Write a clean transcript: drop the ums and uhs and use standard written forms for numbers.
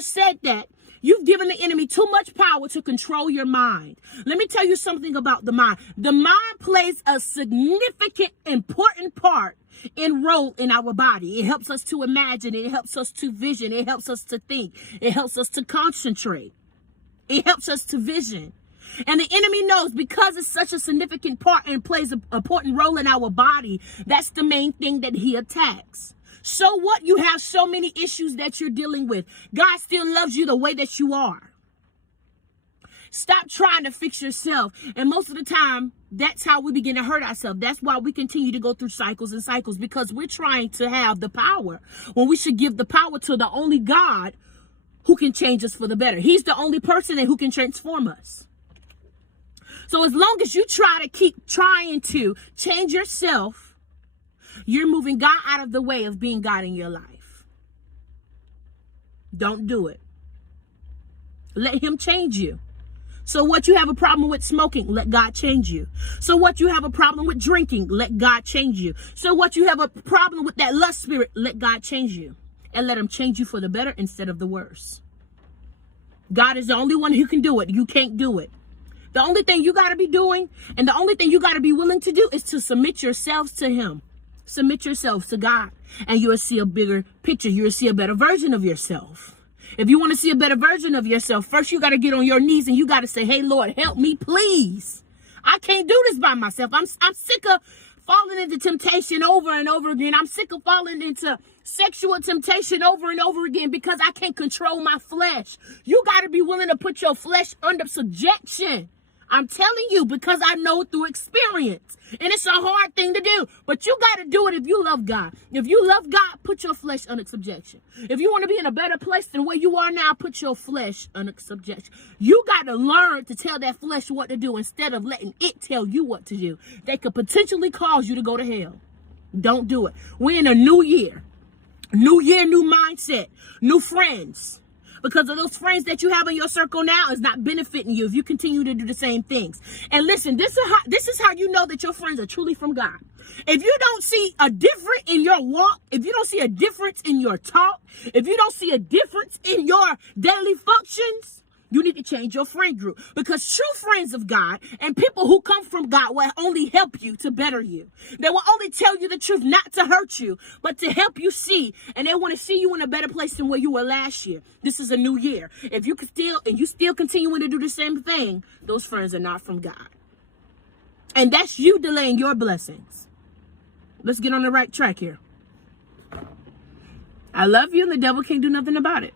whoever said that, you've given the enemy too much power to control your mind. Let me tell you something about the mind. The mind plays a significant, important part and role in our body. It helps us to imagine. It helps us to vision. It helps us to think. It helps us to concentrate. It helps us to vision. And the enemy knows, because it's such a significant part and plays an important role in our body, that's the main thing that he attacks. So what? You have so many issues that you're dealing with. God still loves you the way that you are. Stop trying to fix yourself. And most of the time, that's how we begin to hurt ourselves. That's why we continue to go through cycles and cycles, because we're trying to have the power when we should give the power to the only God who can change us for the better. He's the only person who can transform us. So as long as you try to keep trying to change yourself, you're moving God out of the way of being God in your life. Don't do it. Let him change you. So what? You have a problem with smoking? Let God change you. So what? You have a problem with drinking? Let God change you. So what? You have a problem with that lust spirit? Let God change you. And let him change you for the better instead of the worse. God is the only one who can do it. You can't do it. The only thing you got to be doing, and the only thing you got to be willing to do, is to submit yourselves to him. Submit yourselves to God, and you will see a bigger picture. You will see a better version of yourself. If you want to see a better version of yourself, first you got to get on your knees and you got to say, hey, Lord, help me, please. I can't do this by myself. I'm sick of falling into temptation over and over again. I'm sick of falling into sexual temptation over and over again because I can't control my flesh. You got to be willing to put your flesh under subjection. I'm telling you, because I know through experience. And it's a hard thing to do. But you got to do it if you love God. If you love God, put your flesh under subjection. If you want to be in a better place than where you are now, put your flesh under subjection. You got to learn to tell that flesh what to do instead of letting it tell you what to do. They could potentially cause you to go to hell. Don't do it. We're in a new year. New year, new mindset, new friends. Because of those friends that you have in your circle now is not benefiting you if you continue to do the same things. And listen, this is how you know that your friends are truly from God. If you don't see a difference in your walk, if you don't see a difference in your talk, if you don't see a difference in your daily functions, you need to change your friend group, because true friends of God and people who come from God will only help you to better you. They will only tell you the truth, not to hurt you, but to help you see. And they want to see you in a better place than where you were last year. This is a new year. If you still continuing to do the same thing, those friends are not from God. And that's you delaying your blessings. Let's get on the right track here. I love you, and the devil can't do nothing about it.